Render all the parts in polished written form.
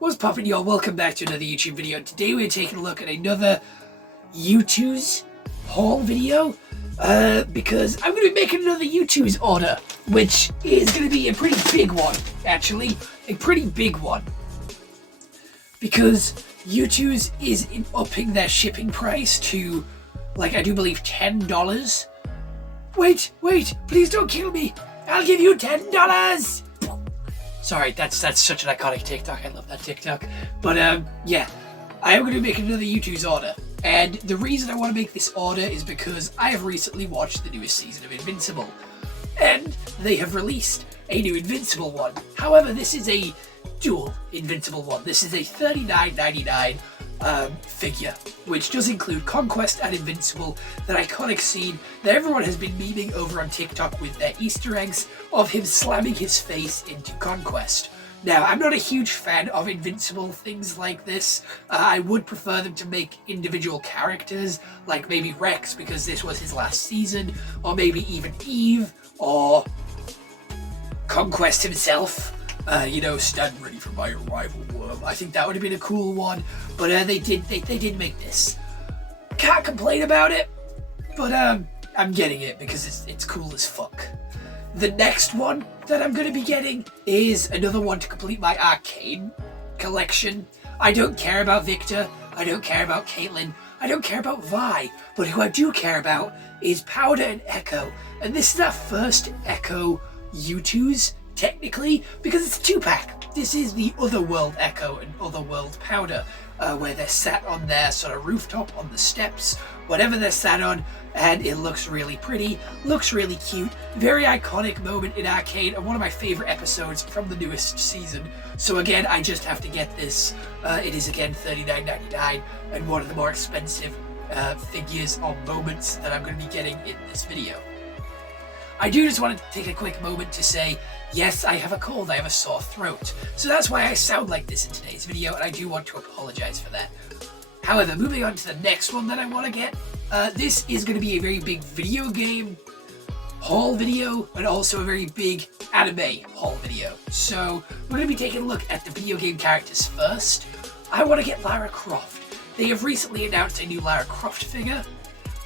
What's poppin', y'all? Welcome back to another YouTube video. Today we're taking a look at another Youtooz Haul video because I'm going to be making another Youtooz order, which is going to be a pretty big one, actually. A pretty big one. Because Youtooz is upping their shipping price to, like, I do believe $10. Wait, please don't kill me. I'll give you $10. Sorry, that's such an iconic TikTok. I love that TikTok. But yeah, I am going to be making another Youtooz order. And the reason I want to make this order is because I have recently watched the newest season of Invincible. And they have released a new Invincible one. However, this is a dual Invincible one. This is a $39.99 figure, which does include Conquest and Invincible, that iconic scene that everyone has been memeing over on TikTok with their Easter eggs of him slamming his face into Conquest. Now, I'm not a huge fan of Invincible things like this. I would prefer them to make individual characters, like maybe Rex, because this was his last season, or maybe even Eve, or Conquest himself. Stand ready for my arrival, worm. I think that would have been a cool one, but they did make this. Can't complain about it, but I'm getting it because it's cool as fuck. The next one that I'm going to be getting is another one to complete my arcade collection. I don't care about Victor, I don't care about Caitlyn, I don't care about Vi, but who I do care about is Powder and Echo, and this is our first Echo Youtooz, technically, because it's a 2-pack. This is the Otherworld Echo and Otherworld Powder, where they're sat on their sort of rooftop, on the steps, whatever they're sat on, and it looks really pretty, looks really cute, very iconic moment in arcade, and one of my favorite episodes from the newest season. So again, I just have to get this. It is again $39.99, and one of the more expensive figures or moments that I'm going to be getting in this video. I do just want to take a quick moment to say, yes, I have a cold, I have a sore throat. So that's why I sound like this in today's video, and I do want to apologize for that. However, moving on to the next one that I want to get, this is going to be a very big video game haul video, and also a very big anime haul video. So we're going to be taking a look at the video game characters first. I want to get Lara Croft. They have recently announced a new Lara Croft figure.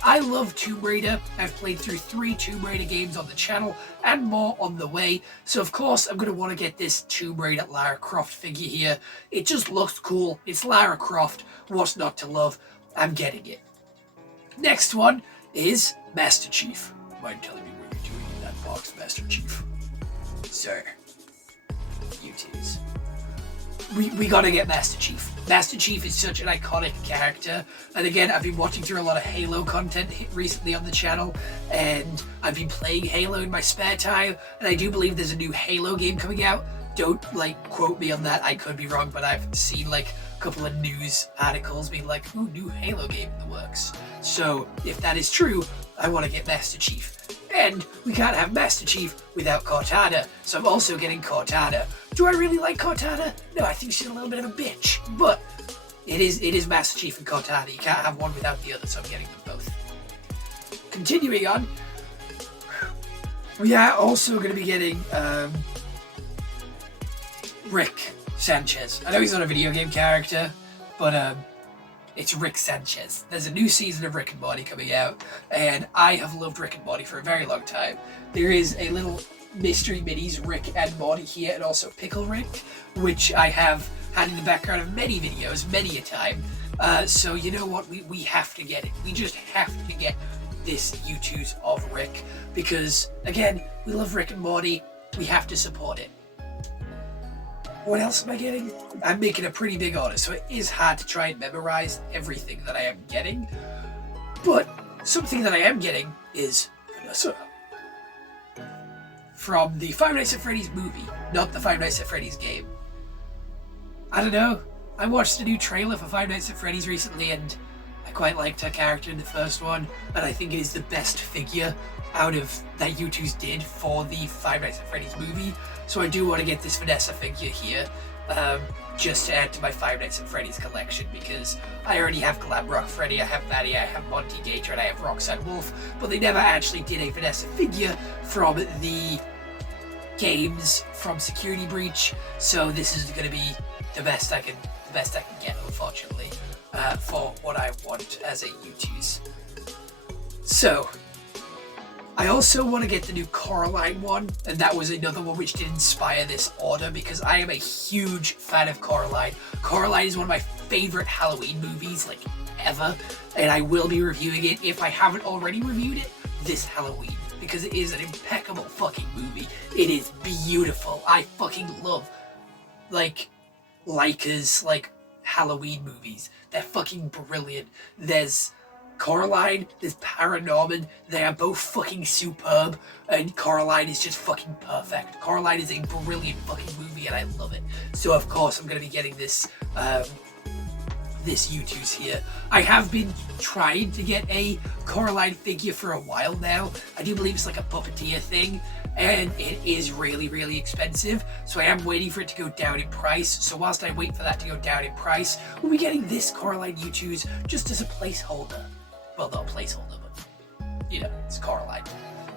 I love Tomb Raider. I've played through 3 Tomb Raider games on the channel and more on the way. So of course I'm going to want to get this Tomb Raider Lara Croft figure here. It just looks cool. It's Lara Croft. What's not to love? I'm getting it. Next one is Master Chief. Mind telling me what you're doing in that box, Master Chief? Sir. Youtooz. We gotta get Master Chief. Master Chief is such an iconic character, and again, I've been watching through a lot of Halo content recently on the channel, and I've been playing Halo in my spare time, and I do believe there's a new Halo game coming out. Don't, quote me on that, I could be wrong, but I've seen, a couple of news articles being like, ooh, new Halo game in the works. So, if that is true, I want to get Master Chief. And we can't have Master Chief without Cortana, so I'm also getting Cortana. Do I really like Cortana? No, I think she's a little bit of a bitch, but it is Master Chief and Cortana. You can't have one without the other, so I'm getting them both. Continuing on, we are also going to be getting Rick Sanchez. I know he's not a video game character, but it's Rick Sanchez. There's a new season of Rick and Morty coming out, and I have loved Rick and Morty for a very long time. There is a little mystery minis Rick and Morty here, and also Pickle Rick, which I have had in the background of many videos, many a time. So you know what? We have to get it. We just have to get this Youtooz of Rick, because again, we love Rick and Morty. We have to support it. What else am I getting? I'm making a pretty big order, so it is hard to try and memorize everything that I am getting. But something that I am getting is Vanessa. From the Five Nights at Freddy's movie, not the Five Nights at Freddy's game. I don't know. I watched a new trailer for Five Nights at Freddy's recently, and I quite liked her character in the first one, and I think it is the best figure out of that Youtooz did for the Five Nights at Freddy's movie. So I do want to get this Vanessa figure here, just to add to my Five Nights at Freddy's collection, because I already have Glamrock Freddy, I have Maddie, I have Monty Gator, and I have Roxanne Wolf, but they never actually did a Vanessa figure from the games from Security Breach, so this is going to be the best I can get, unfortunately, for what I want as a Youtooz. So I also want to get the new Coraline one, and that was another one which did inspire this order because I am a huge fan of Coraline. Coraline is one of my favorite Halloween movies, like, ever, and I will be reviewing it, if I haven't already reviewed it, this Halloween, because it is an impeccable fucking movie. It is beautiful. I fucking love, like, Leica's, like, Halloween movies. They're fucking brilliant. There's Coraline, there's Paranorman, they are both fucking superb, and Coraline is just fucking perfect. Coraline is a brilliant fucking movie, and I love it. So of course I'm going to be getting this, this Youtooz here. I have been trying to get a Coraline figure for a while now. I do believe it's like a puppeteer thing, and it is really, really expensive, so I am waiting for it to go down in price. So whilst I wait for that to go down in price, we'll be getting this Coraline Youtooz just as a placeholder. Well, not a placeholder, but, you know, it's Coraline.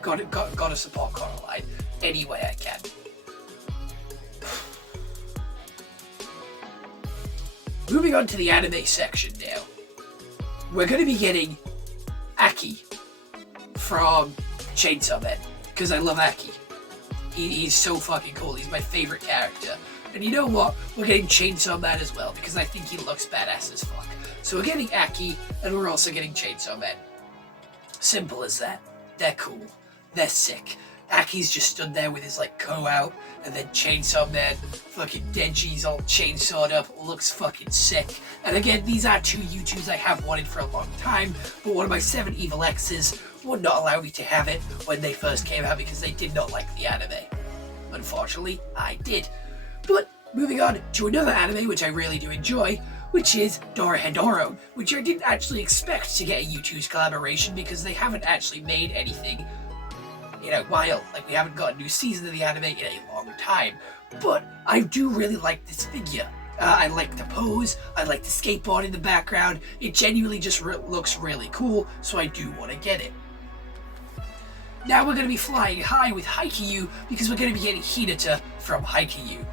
Gotta support Coraline any way I can. Moving on to the anime section now. We're going to be getting Aki from Chainsaw Man, because I love Aki. He's so fucking cool. He's my favorite character. And you know what? We're getting Chainsaw Man as well, because I think he looks badass as fuck. So we're getting Aki, and we're also getting Chainsaw Man. Simple as that. They're cool. They're sick. Aki's just stood there with his, like, co out, and then Chainsaw Man, fucking Denji's all chainsawed up, looks fucking sick. And again, these are two Youtooz I have wanted for a long time, but one of my 7 Evil X's would not allow me to have it when they first came out because they did not like the anime. Unfortunately, I did. But moving on to another anime which I really do enjoy, which is Dorohedoro, which I didn't actually expect to get a Youtooz collaboration because they haven't actually made anything in a while. Like, we haven't got a new season of the anime in a long time. But I do really like this figure. I like the pose, I like the skateboard in the background. It genuinely just looks really cool, so I do want to get it. Now we're going to be flying high with Haikyuu because we're going to be getting Hinata from Haikyuu.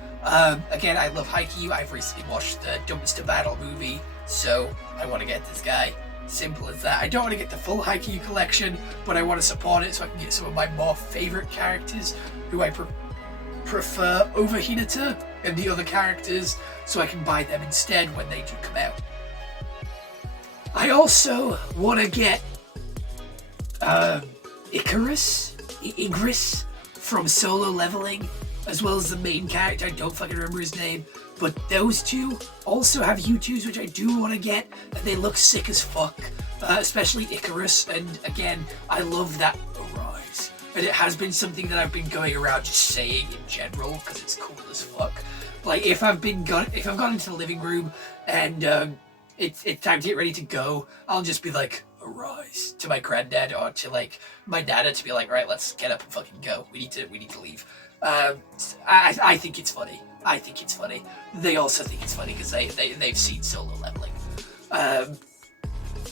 Again, I love Haikyuu. I've recently watched the Dumpster Battle movie, so I want to get this guy. Simple as that. I don't want to get the full Haikyuu collection, but I want to support it so I can get some of my more favorite characters who I prefer over Hinata and the other characters, so I can buy them instead when they do come out. I also want to get Igris from Solo Leveling, as well as the main character. I don't fucking remember his name, but those two also have Youtooz which I do want to get, and they look sick as fuck, especially Icarus. And again, I love that Arise, and it has been something that I've been going around just saying in general because it's cool as fuck. Like, if I've gone into the living room and it's time to get ready to go, I'll just be like, Arise, to my granddad or to, like, my nana, to be like, right, let's get up and fucking go. We need to leave. I think it's funny. I think it's funny. They also think it's funny because they've seen Solo Leveling.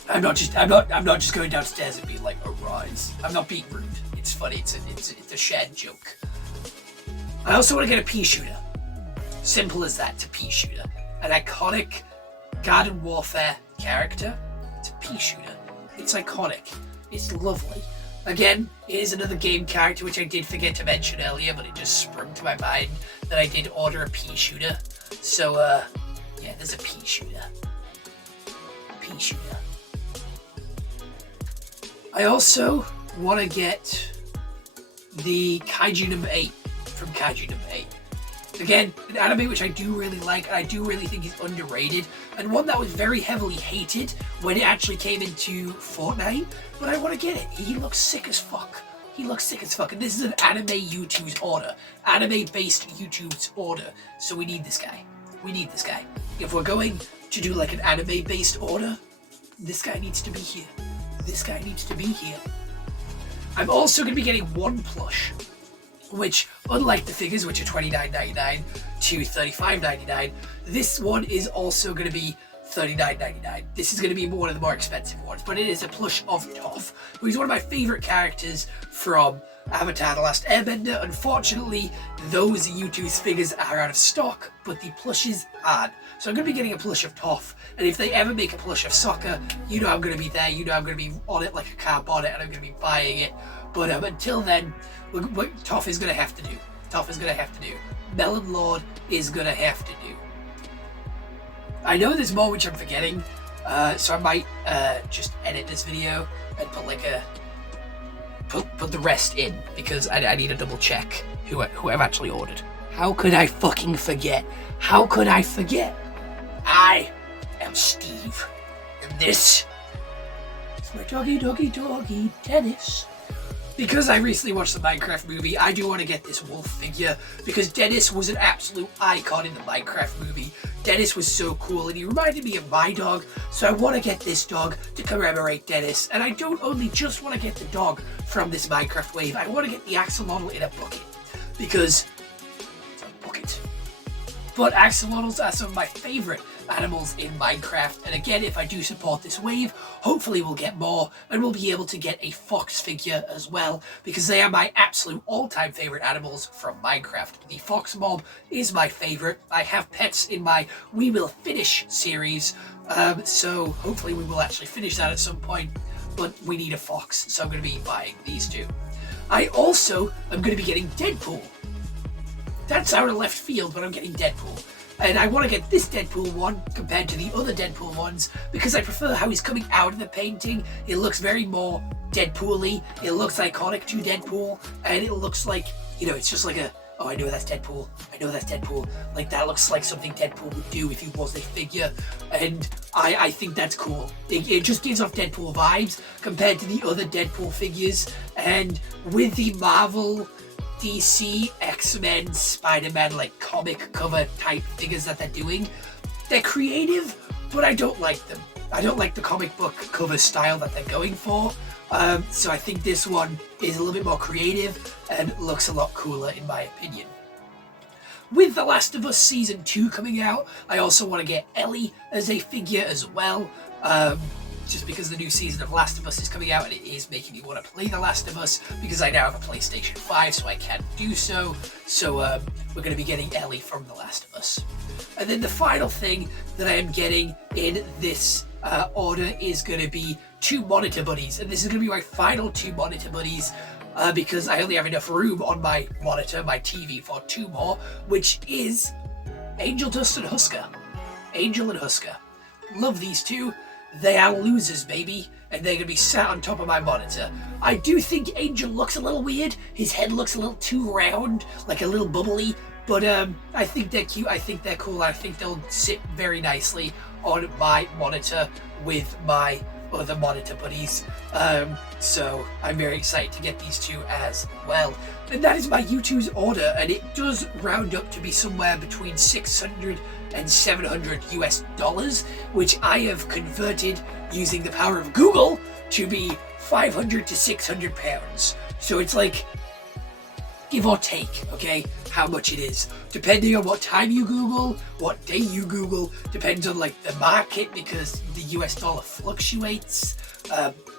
I'm not just going downstairs and being like, Arise. I'm not being rude. It's funny. It's a shared joke. I also want to get a pea shooter. Simple as that. It's a pea shooter. An iconic Garden Warfare character. It's a pea shooter. It's iconic. It's lovely. Again, it is another game character which I did forget to mention earlier, but it just sprung to my mind that I did order a pea shooter. So, yeah, there's a pea shooter. Pea shooter. I also want to get the Kaiju number 8 from Kaiju number 8. Again, an anime which I do really like, and I do really think is underrated, and one that was very heavily hated when it actually came into Fortnite, but I want to get it. He looks sick as fuck. He looks sick as fuck, and this is an anime Youtooz order. Anime-based Youtooz order. So we need this guy. We need this guy. If we're going to do like an anime-based order, this guy needs to be here. This guy needs to be here. I'm also going to be getting one plush, which, unlike the figures, which are $29.99 to $35.99, this one is also going to be $39.99. This is going to be one of the more expensive ones, but it is a plush of Toph, who is one of my favorite characters from Avatar The Last Airbender. Unfortunately, those Youtooz figures are out of stock, but the plushes aren't. So I'm going to be getting a plush of Toph, and if they ever make a plush of Sokka, you know I'm going to be there, you know I'm going to be on it like a car bonnet, and I'm going to be buying it. But until then, what Toph is going to have to do. Toph is going to have to do. Melon Lord is going to have to do. I know there's more which I'm forgetting, so I might just edit this video and put like a... Put the rest in, because I need to double check who I've actually ordered. How could I fucking forget? How could I forget? I am Steve, and this is my doggy Dennis. Because I recently watched the Minecraft movie, I do want to get this wolf figure, because Dennis was an absolute icon in the Minecraft movie. Dennis was so cool, and he reminded me of my dog, so I want to get this dog to commemorate Dennis. And I don't only just want to get the dog from this Minecraft wave, I want to get the axolotl in a bucket, because it's a bucket. But axolotls are some of my favorite animals in Minecraft, and again, if I do support this wave, hopefully we'll get more, and we'll be able to get a fox figure as well, because they are my absolute all-time favorite animals from Minecraft. The fox mob is my favorite. I have pets in my We Will Finish series, so hopefully we will actually finish that at some point, but we need a fox, so I'm going to be buying these two. I also am going to be getting Deadpool. That's out of left field, but I'm getting Deadpool. And I want to get this Deadpool one compared to the other Deadpool ones because I prefer how he's coming out of the painting. It looks very more Deadpool-y. It looks iconic to Deadpool. And it looks like, you know, it's just like a, oh, I know that's Deadpool. I know that's Deadpool. Like, that looks like something Deadpool would do if he was a figure. And I think that's cool. It just gives off Deadpool vibes compared to the other Deadpool figures. And with the Marvel, DC, X-Men, Spider-Man, like comic cover type figures that they're doing, they're creative, but I don't like them. I don't like the comic book cover style that they're going for. So I think this one is a little bit more creative and looks a lot cooler in my opinion. With The Last of Us Season 2 coming out, I also want to get Ellie as a figure as well. Just because the new season of Last of Us is coming out and it is making me want to play The Last of Us because I now have a PlayStation 5 so I can do so. So we're going to be getting Ellie from The Last of Us. And then the final thing that I am getting in this order is going to be 2 monitor buddies. And this is going to be my final 2 monitor buddies because I only have enough room on my monitor, my TV, for 2 more, which is Angel Dust and Husker. Angel and Husker. Love these 2. They are losers, baby, and they're going to be sat on top of my monitor. I do think Angel looks a little weird. His head looks a little too round, like a little bubbly, but I think they're cute, I think they're cool, I think they'll sit very nicely on my monitor with my other monitor buddies. So I'm very excited to get these 2 as well. And that is my Youtooz order, and it does round up to be somewhere between $600 and $700 US, which I have converted using the power of Google to be 500 to 600 pounds. So it's like, give or take, okay, how much it is. Depending on what time you Google, what day you Google, depends on like the market because the US dollar fluctuates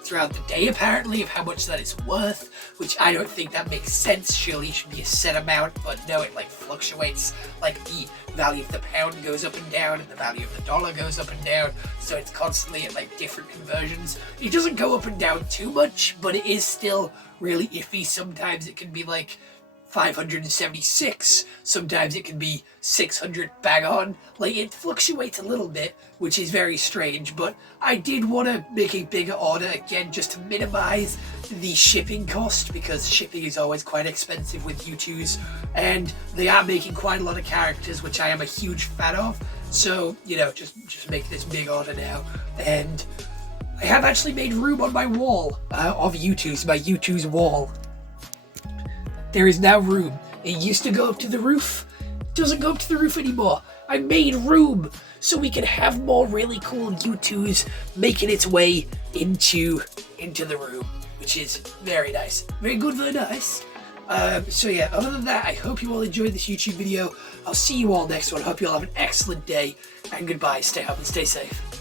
throughout the day apparently of how much that is worth, which I don't think that makes sense. Surely it should be a set amount, but no, it like fluctuates. Like the value of the pound goes up and down and the value of the dollar goes up and down, so it's constantly at like different conversions. It doesn't go up and down too much, but it is still really iffy. Sometimes it can be like 576, sometimes it can be 600 bang on. Like, it fluctuates a little bit, which is very strange, but I did want to make a bigger order again just to minimize the shipping cost, because shipping is always quite expensive with Youtooz, and they are making quite a lot of characters, which I am a huge fan of. So, you know, just make this big order now. And I have actually made room on my wall of Youtooz, my Youtooz wall. There is now room. It used to go up to the roof. It doesn't go up to the roof anymore. I made room so we can have more really cool Youtooz making its way into the room, which is very nice. Very good, very nice. So yeah, other than that, I hope you all enjoyed this YouTube video. I'll see you all next one. I hope you all have an excellent day, and goodbye. Stay up and stay safe.